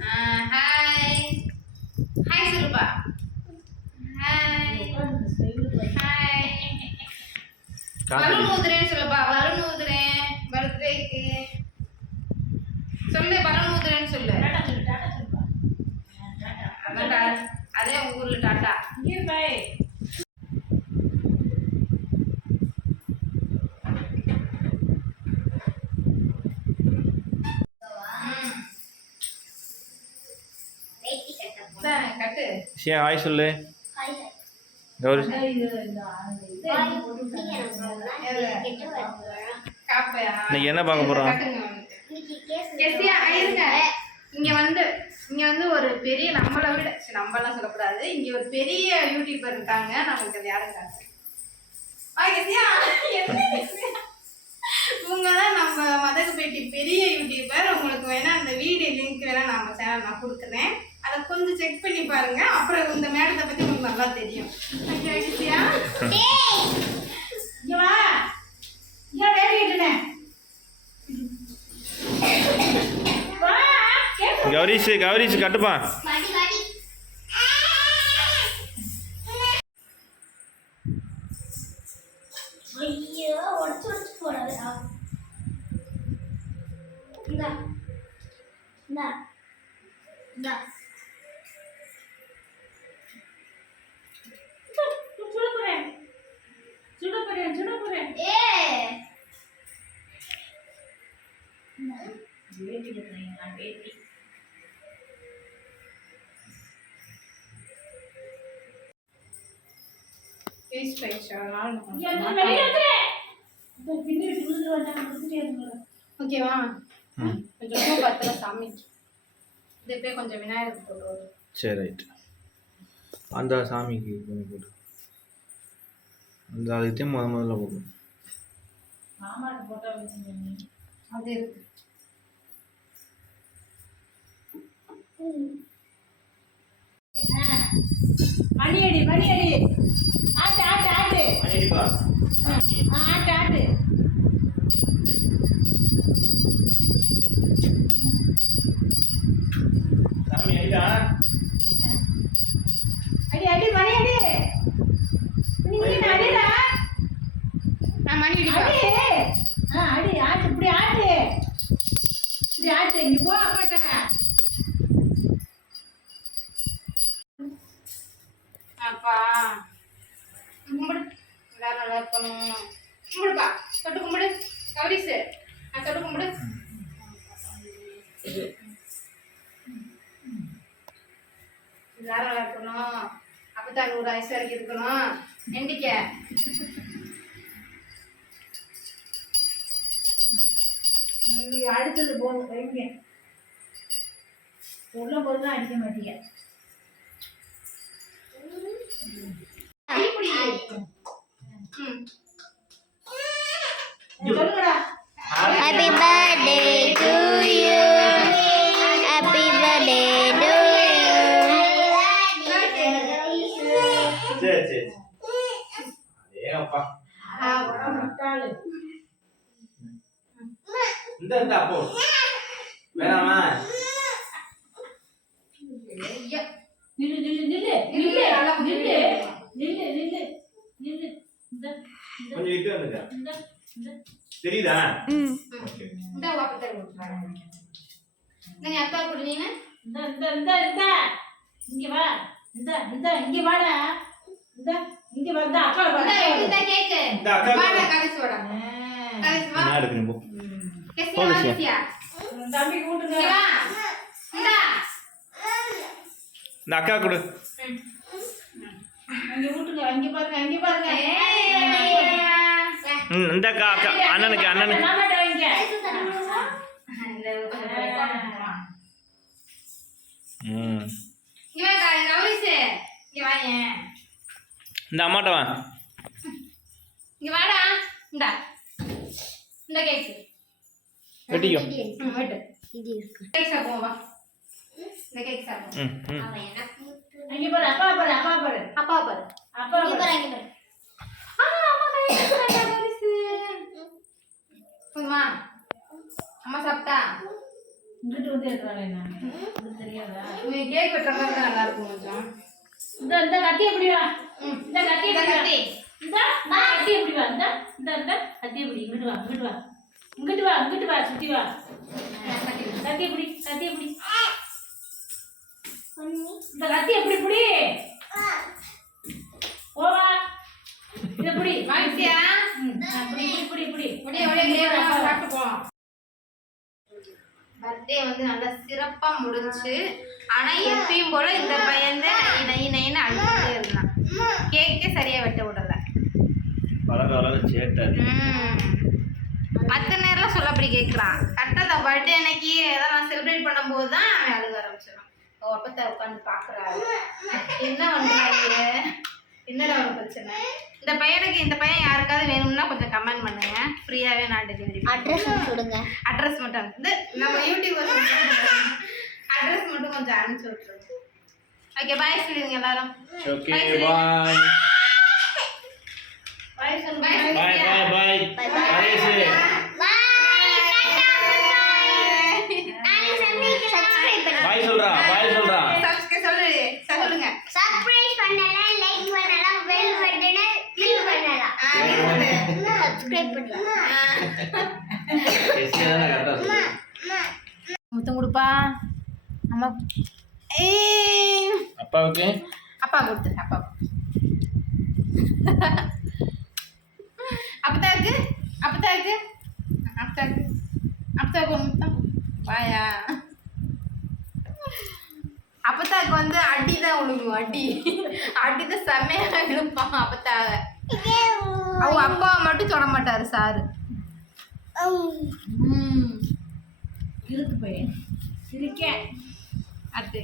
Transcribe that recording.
Hi hi சொல்லுப்பா. Hi hi. Balloon ஊதுறேன்னு சொல்லுப்பா. Balloon ஊதுறேன் பர்த்டேக்கு சொல்லு. பலூன் ஊதுறேன்னு சொல்லு. அதான்டா, அதே உங்க ஊர்ல டாட்டா. கட்டு. ஹாய் சொல்லு. கௌரி இன்னைக்கு என்ன பார்க்க போறோம்? இங்க வந்து ஒரு பெரிய நம்மளை விட நம்மலாம் சொல்லக்கூடாது, இங்க ஒரு பெரிய யூடியூபர் இருக்காங்க. நமக்கு அது யாரும் காசு இவங்க தான் நம்ம மதகுப்பேட்டி பெரிய யூடியூபர். உங்களுக்கு வேணா அந்த வீடியோ லிங்க் வேணா நம்ம சேனல் நான் கொடுக்குறேன். அதை கொஞ்சம் செக் பண்ணி பாருங்க. அப்புறம் இந்த மேடத்தை பத்தி உங்களுக்கு நல்லா தெரியும். கௌரிஷ் கட்டுப்பா. ஓகேவா? கொஞ்சம் பூ பத்தல சாமிக்கு. இது போய் கொஞ்சம் விநாயகருக்கு போடுவோம். சரி ரைட். அந்த சாமிக்கு கொஞ்சம் போட்டு அந்த அதுக்கே முதல்ல போடணும். அது இருக்கு. மணியடி ஆட்டு ஆட்டு ஆட்டு ஆட்டு ஆட்டு. அடி அடி மணி அடி. நீங்க அடிடா. நான் மணி அடிப்பா. அடி ஆட்டு இப்படி ஆட்டு. இப்படி ஆட்டு. இங்க போ அப்பாட்ட. அப்பா கும்பிடு. எல்லாரும் நல்லா இருக்கணும். கும்பிடுப்பா. தொட்டு கும்பிடு. கௌரிஸ் தொட்டு கும்பிடு. எல்லாரும் நல்லா இருக்கணும். அப்பதான் 100 வயசு வரைக்கும் இருக்கணும். எண்டிக்க அடுத்தது போதும் வைங்க. சொல்லும் போதுதான் அடிக்க மாட்டீங்க. Happy birthday to you. Happy birthday to you. சரி ஏப்பா இந்த அப்போ வேணாமா? நில்லு நில்லு நில்லு நில்லு நில்லு நில்லு நில்லு நில்லு. கொஞ்சம் விட்டு வந்துங்க. தெரியுதா? இந்த வாப்பத்தை விட்டுறாங்க. நீங்க அக்கா குடினீங்க. இந்த இந்த இந்த இந்த இங்க வா. இந்த இந்த இங்க வாடா. இந்த இங்க வந்தா அக்கா வா. இந்த கேக். இந்த அக்கா வாடா கலசி வாடா. கலசி வா. நான் எடுக்கணும் போ. கேசியா வாசியா. தம்பி கூட்டுங்க. வா. இந்தா. இந்த அக்கா கொடு. அங்க கூட்டுங்க. அங்க பாருங்க அங்க பாருங்க. இந்த அக்கா அண்ணனுக்கு நாமட்ட வைங்க. இவன் கௌரிஸ் இங்க வாயே. இந்த அம்மாட்ட வா. இங்க வாடா. இந்தா. இந்த கேக். வெட்டிக்கோ. வெட்டு. இது இருக்கு. கேக் சாப்பிடுவோம் வா. இந்த கேக் சாப்பிடுவோம். அவன் எனக்கு அங்க பாரு அப்பா பாரு அப்பா பாரு அப்பா பாரு. அப்பா பாரு அங்க பாரு. அம்மா கையில கௌரிஸ். போதுமா? அம்மா சாப்பிட்டா? இங்கிட்டு வந்து எடுறானே நான் இது தெரியாதா நீ கேக் வெட்டுற மாதிரி தான் நல்லா இருக்கும் கொஞ்சம். இந்த கத்தி எப்படி வா இந்த கத்தி இந்த எப்படி வா கத்தி. இந்த கத்தி எப்படி வா இந்த கத்தி எப்படி இங்கிட்டு வா இங்கிட்டு வா சுத்தி வா கத்தி எப்படி இந்த கத்தி எப்படி புடி போவா இது புடி வாங்கிட்டியா? புடி அப்படியே சாப்பிட்டு போலாம். பர்த்டே வந்து நல்லா சிறப்பா முடிஞ்சுச்சு. ஆனா எப்பயும் போல இந்த பையன் நைன்னு அழுதுட்டே இருந்தான். கேக்கே சரியா வெட்ட விடல. மற்ற நேரம் சொல்ல அப்படி கேட்குறான். கரெக்டாக பர்த்டே அன்னைக்கு ஏதாவது நான் செலிப்ரேட் பண்ணும்போது தான் அவன் அழுக ஆரம்பிச்சிடும். ஓ அப்பத்தை உட்காந்து பார்க்குறாரு. என்ன பண்ணுறாங்க, என்னடா ஒரு பிரச்சனை. இந்த பையன் யாருக்காவது வேணும்னா கொஞ்சம் கமெண்ட் பண்ணுங்க. ஃப்ரீயாகவே நான் டெலிவரி அட்ரஸ் கொடுங்க. அட்ரஸ் மட்டும் வந்து நம்ம யூடியூப் அட்ரஸ் மட்டும் கொஞ்சம் அனுப்பிச்சு விட்டுருங்க. ஓகே பாய் சொல்லிடுங்க எல்லாரும். ஓகே பாய் பாய் சொல்லுங்க. பாய் பாய் பாய் ஹரிஷ் பாய் சொல்றா சொல்லுங்க. சப்ஸ்கிரைப் பண்ணலாம், லைக் பண்ணலாம், பெல் பட்டனை கிளிக் பண்ணலாம். சப்ஸ்கிரைப் பண்ணலாம். முத்தம் கொடுப்பா அம்மா. அப்பாவுக்கு அப்பா கொடுத்துரு. அப்பத்தாக்கு ஒரு முத்தம் வாயா. அப்பத்தாக்கு வந்து அடிதான் விழுகும். அடிதான் செம்மையாக இழுப்பான் அப்பத்தாக. அவங்க அப்பாவை மட்டும் தொட மாட்டாரு சாரு. இருக்கு பையன் இருக்கேன் அது